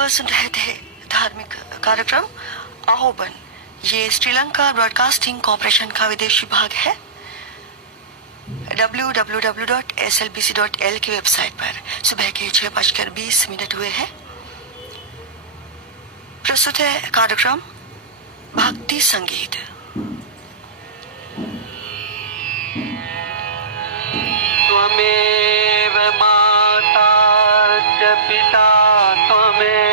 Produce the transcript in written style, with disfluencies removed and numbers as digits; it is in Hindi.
आप सुन रहे थे धार्मिक कार्यक्रम अहोबन। ये श्रीलंका ब्रॉडकास्टिंग कॉरपोरेशन का विदेशी भाग है। www.slbc.l की वेबसाइट पर सुबह के 6:20 हुए हैं। प्रस्तुत है कार्यक्रम भक्ति संगीत। त्वमेव माता च पिता त्वमेव